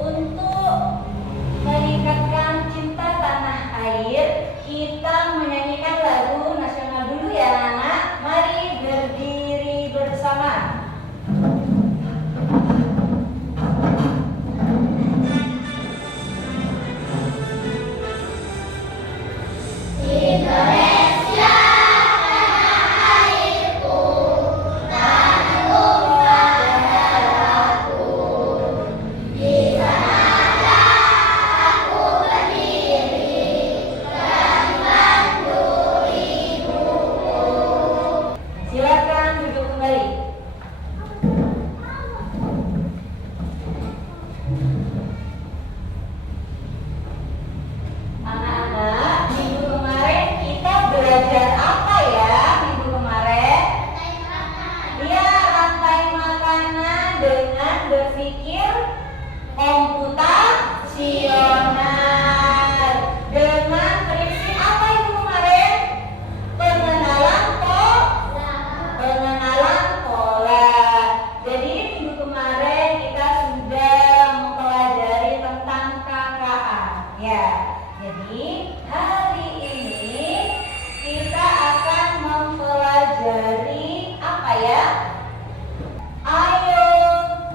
Untuk meningkatkan cinta tanah air, kita menyanyikan lagu nasional dulu ya anak-anak. Mari berdiri bersama. Silakan duduk kembali. Anak-anak, minggu kemarin kita belajar apa ya? Minggu kemarin? Iya, rantai makanan dengan berpikir komputasional. Dengan prinsip apa itu kemarin? Pengenalan pola. Jadi minggu kemarin kita sudah mempelajari tentang KKA. Ya. Jadi hari ini kita akan mempelajari apa ya? Ayo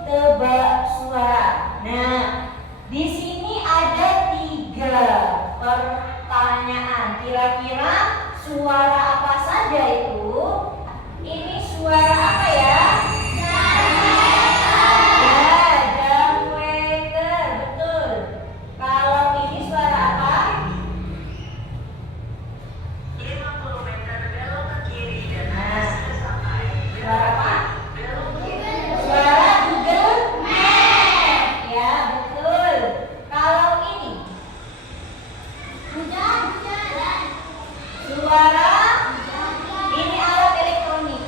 tebak suara. Nah, di sini ada 3 pertanyaan. Kira-kira suara apa saja itu? Ini suara apa ya? Ya, jamweker, betul. Kalau ini suara apa? 50 meter belok ke kiri dan Nah, sampai suara apa? belok kiri. Suara Google Map. Ya, betul. Kalau ini suara ini alat elektronik.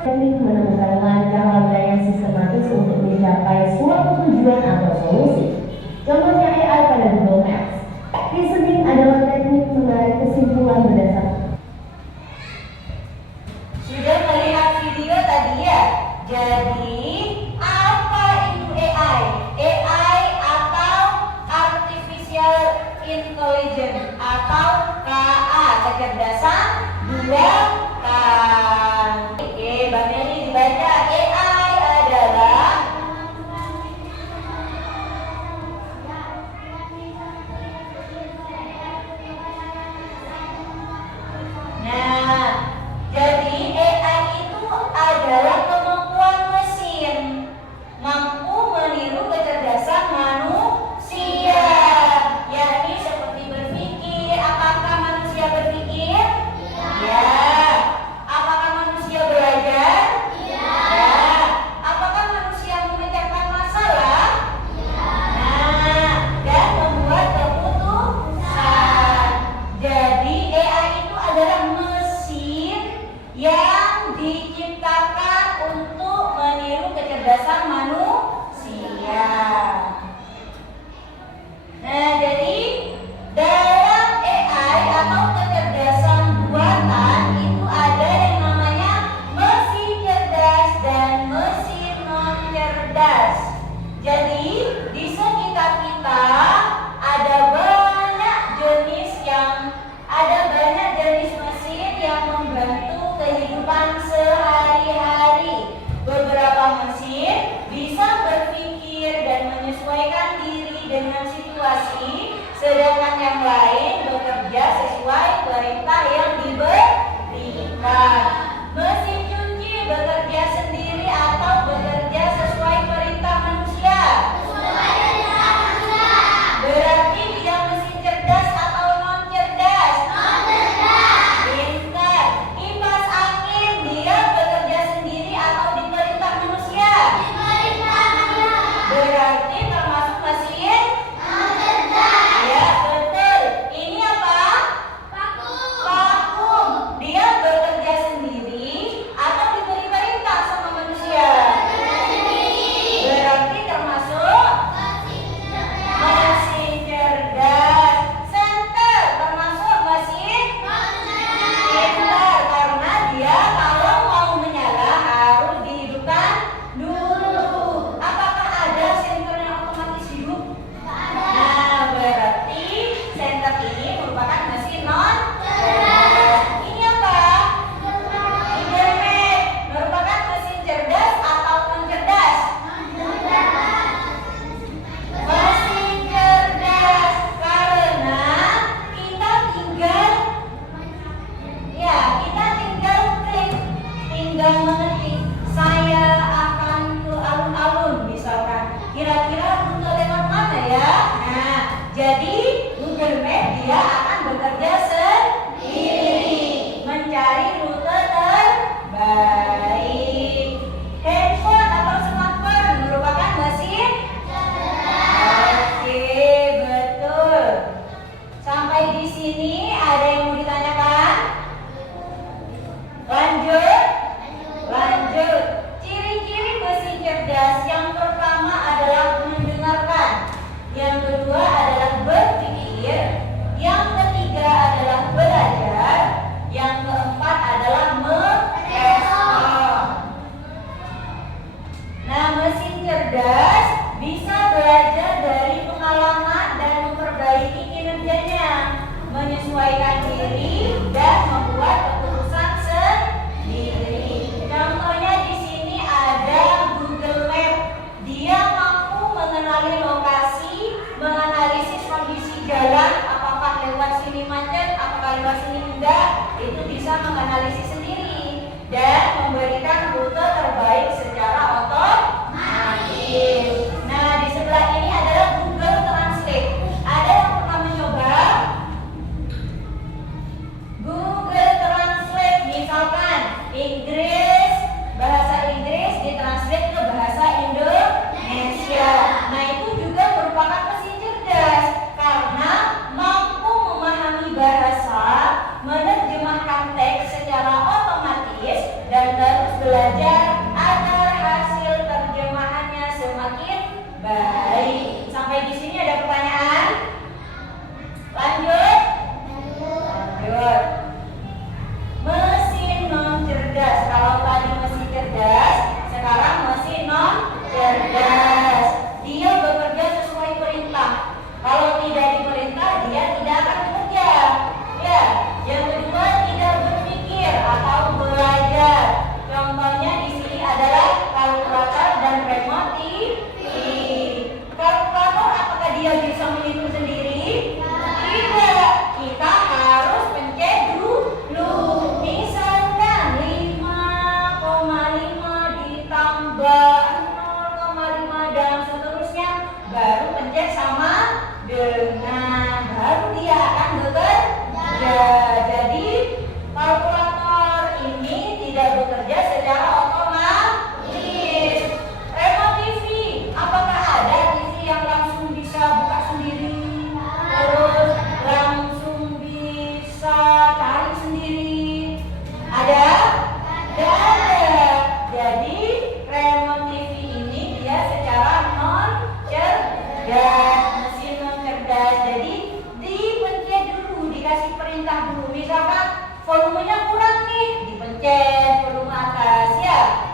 teknik menemukan langkah-langkah yang sistematis untuk mencapai suatu tujuan atau solusi. Contohnya AI pada Google Maps. Reasoning adalah teknik menarik kesimpulan berdasarkan. Sudah melihat video tadi ya? Jadi, apa itu AI? AI atau Artificial Intelligence atau KA, kecerdasan buatan. Oke, Mbak Meli dibaca. AI adalah jadi AI itu adalah kemampuan mesin mampu meniru kecerdasan manusia, yakni seperti berpikir. Apakah manusia berpikir? Ya. Apakah manusia belajar? Ya. Apakah manusia memecahkan masalah? Dan membuat keputusan. Jadi AI itu adalah mesin yang diciptakan untuk meniru kecerdasan manusia. Jadi dalam AI atau kecerdasan buatan itu ada yang namanya mesin cerdas dan mesin non cerdas. Jadi di sekitar kita ada banyak jenis mesin yang membantu kehidupan sehari-hari. Beberapa mesin bisa berpikir dan menyesuaikan diri dengan situasi, sedangkan yang lain bekerja sesuai perintah yang diberikan. Mesin cuci bekerja sendiri atau bekerja sesuai perintah manusia? Berarti dia mesin cerdas atau non cerdas? Pintar. Kipas angin dia bekerja sendiri atau diperintah manusia? Berarti termasuk mesin ya, betul. Ini apa? Vakum. Dia bekerja sendiri atau diberi perintah sama manusia? Berarti termasuk mesin cerdas. Senter termasuk mesin pintar karena dia kalau mau menyala harus dihidupkan dulu. Apakah ada senter yang otomatis hidup? Berarti senter ini merupakan mesin non cerdas. Ini apa? Internet merupakan mesin cerdas atau non cerdas? Mesin cerdas karena kita tinggal klik, tinggal mengetik saya akan ke alun-alun misalkan. Kira-kira rute lewat mana ya? Jadi Google Map dia akan bekerja sendiri mencari rute terbaik. Handphone atau smartphone merupakan mesin cerdas. Oke, betul. Sampai di sini ada yang mau ditanyakan? Lanjut.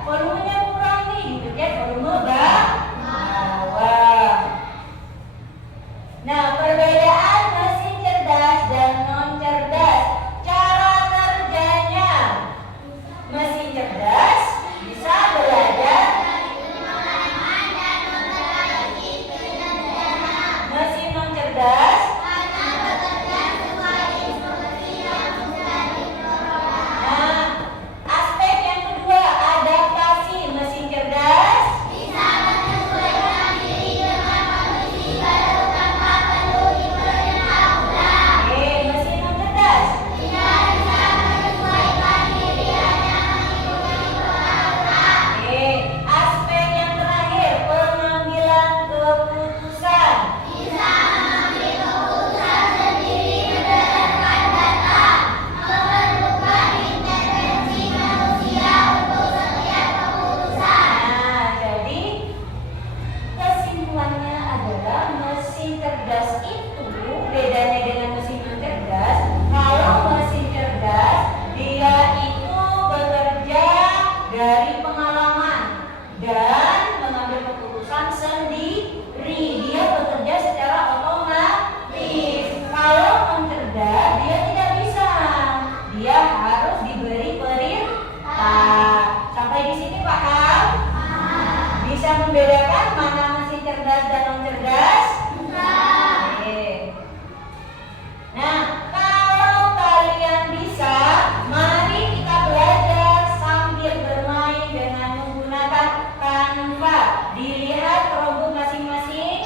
volumenya kurang nih, dipencet volume bawah. Nah, perbedaan mesin cerdas dan non cerdas. Cara kerjanya. Mesin cerdas bisa belajar. Mesin non cerdas aspek yang kedua, adaptasi. Mesin cerdas bisa menyesuaikan diri dengan kondisi baru tanpa perlu diberitahukan. Mesin non cerdas tidak bisa menyesuaikan diri hanya mengikuti peraturan. Aspek yang terakhir, pengambilan keputusan. Bisa mengambil keputusan sendiri berdasarkan data, memerlukan intervensi manusia untuk setiap keputusan. Nah, jadi kesimpulannya adalah mesin cerdas itu bedanya dengan mesin non cerdas. Kalau mesin cerdas dia itu bekerja dari pengalaman dan mengambil keputusan sendiri. Dia bekerja secara otomatis. Kalau non cerdas dia tidak bisa. Dia harus diberi perintah. Sampai di sini paham? Bisa membedakan mana mesin cerdas dan non cerdas? Oke. Nah, kalau kalian bisa, mari kita belajar sambil bermain dengan menggunakan Canva. Dilihat kelompok masing-masing.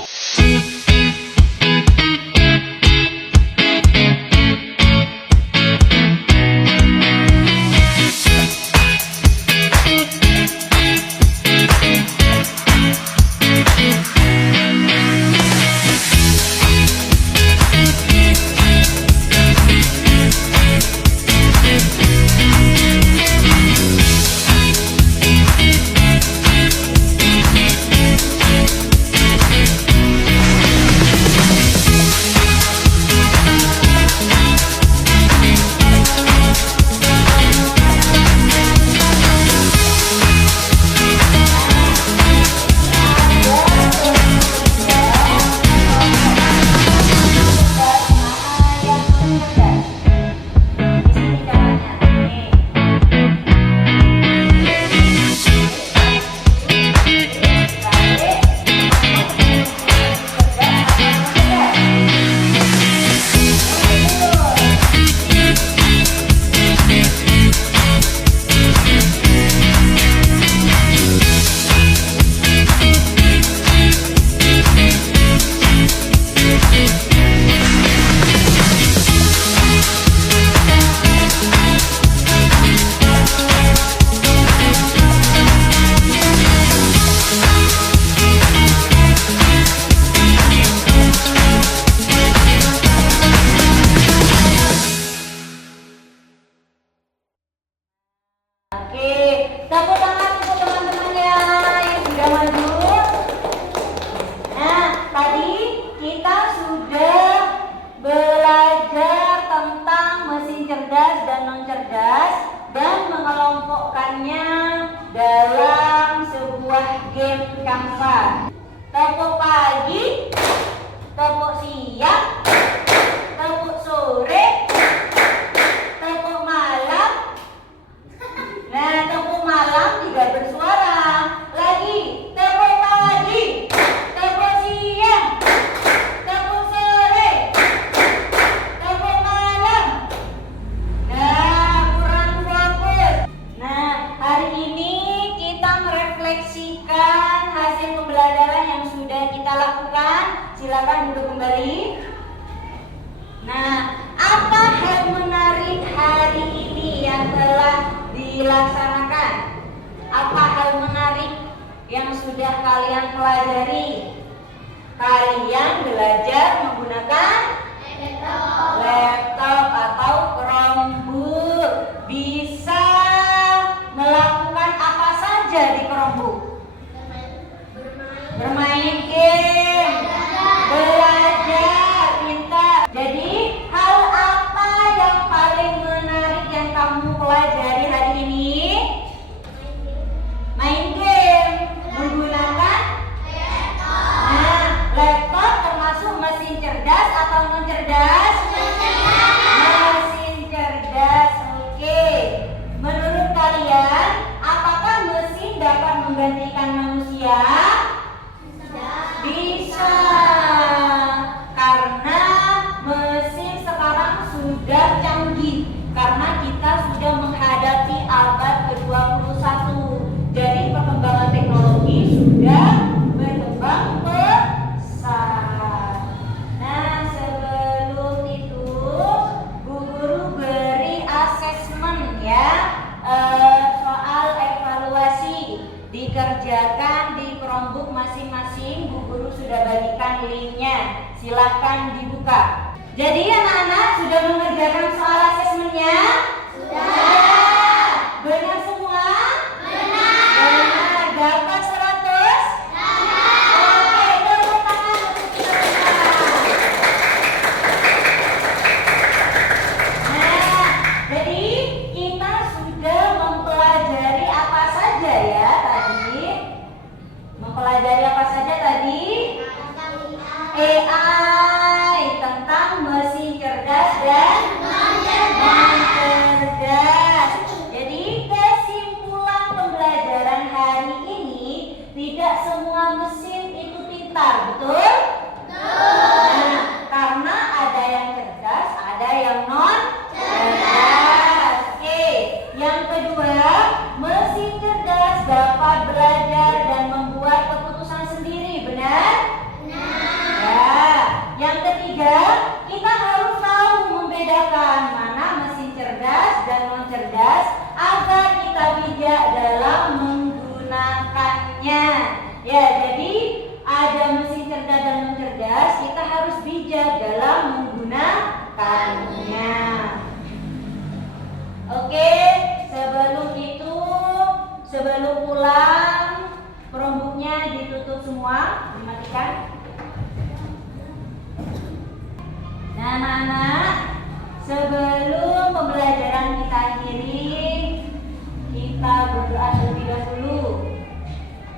Oke, tepuk tangan untuk teman-temannya yang sudah maju. Nah, tadi kita sudah belajar tentang mesin cerdas dan non cerdas dan mengelompokkannya dalam sebuah game Canva. Tepuk pagi, tepuk siang, tepuk sore, tepuk malam. Nah, tepuk malam tidak bersuara. Lagi, tepuk pagi, tepuk siang, tepuk sore, tepuk malam. Nah, kurang fokus. Nah, hari ini kita merefleksikan hasil pembelajaran yang sudah kita lakukan. Silakan duduk kembali. Nah, apa hal menarik hari ini yang telah dilaksanakan? Apa hal menarik yang sudah kalian pelajari? Kalian belajar menggunakan laptop atau Chromebook. Bisa melakukan apa saja di Chromebook? Bermain game, belajar, pintar. Jadi hal apa yang paling menarik yang kamu pelajari hari ini? menggantikan manusia? Bisa. Karena mesin sekarang sudah canggih. Karena kita sudah menghadapi abad ke-21. Jadi perkembangan teknologi sudah berkembang pesat. Nah, sebelum itu Bu Guru beri asesmen ya, soal evaluasi dikerjakan di Chromebook masing-masing. Bu Guru sudah bagikan linknya, silahkan dibuka. Jadi anak-anak sudah mengerjakan soal asesmennya? Sudah. Benar semua? Benar. Dapat 100? Oke, tepuk tangan untuk kita semua. Nah, jadi kita sudah mempelajari apa saja ya tadi? Mempelajari apa saja tadi? AI, tentang mesin cerdas dan non-cerdas. Jadi kesimpulan pembelajaran hari ini, tidak semua mesin itu pintar, betul? Nah, karena ada yang cerdas, ada yang non-cerdas. Oke, yang kedua, mesin cerdas dapat belajar dan membuat keputusan sendiri, benar? Yang ketiga, kita harus tahu membedakan mana mesin cerdas dan non-cerdas agar kita bijak dalam menggunakannya. Ya, jadi ada mesin cerdas dan non-cerdas, kita harus bijak dalam menggunakannya. Oke, sebelum itu, sebelum pulang, Chromebooknya ditutup semua, dimatikan. Nah, anak-anak, sebelum pembelajaran kita akhiri, kita berdoa terlebih dahulu,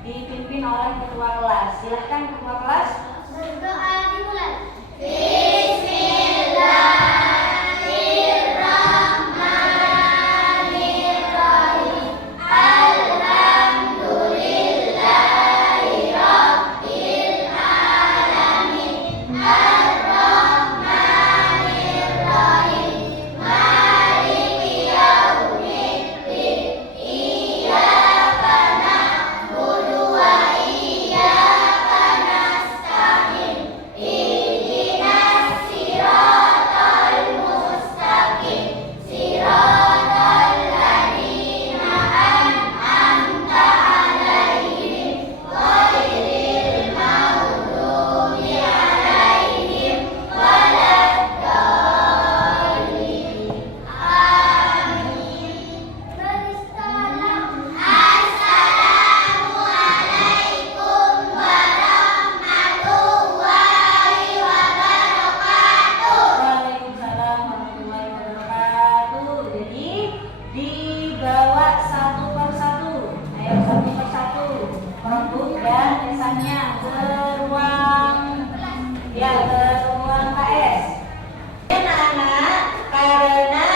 dipimpin oleh ketua kelas. Silahkan ketua kelas. Berdoa dimulai. Bismillahirrahmanirrahim. Alhamdulillahirabbil alamin. Ar-Rahmanirrahim. Maliki yaumiddin. Iyyaka na'budu wa iyyaka nasta'in. Ihdinas siratal mustaqim. Siratal ladzina an'amta 'alaihim ghairil maghdubi 'alaihim waladdallin. Amin. Assalamualaikum warahmatullahi wabarakatuh. Waalaikumsalam warahmatullahi wabarakatuh. Jadi dibawa satu persatu. Ayo satu persatu. Chromebook dan tulisannya ke ruang KS. Anak-anak, karena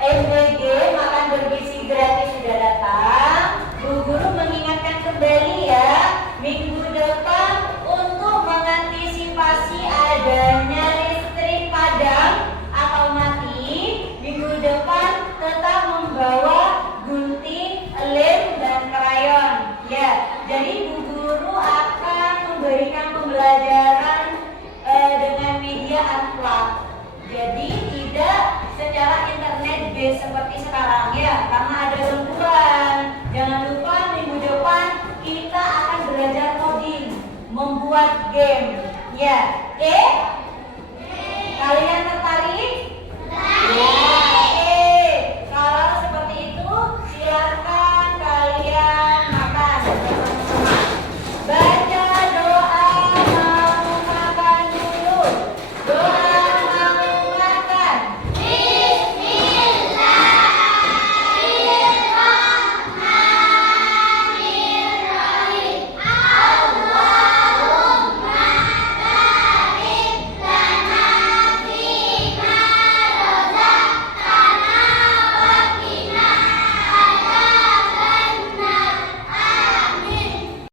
SBG makan bergizi gratis sudah datang, Bu Guru mengingatkan kembali ya, minggu depan untuk mengantisipasi adanya listrik padam atau mati, minggu depan tetap membawa gunting, lem, dan krayon. Ya, jadi Bu Guru akan memberikan pembelajaran dengan media unplugged. Jadi tidak secara internet based seperti sekarang ya, karena ada lemburan. Jangan lupa minggu depan kita akan belajar coding, membuat game. Ya, oke? Kalian tertarik? Ya.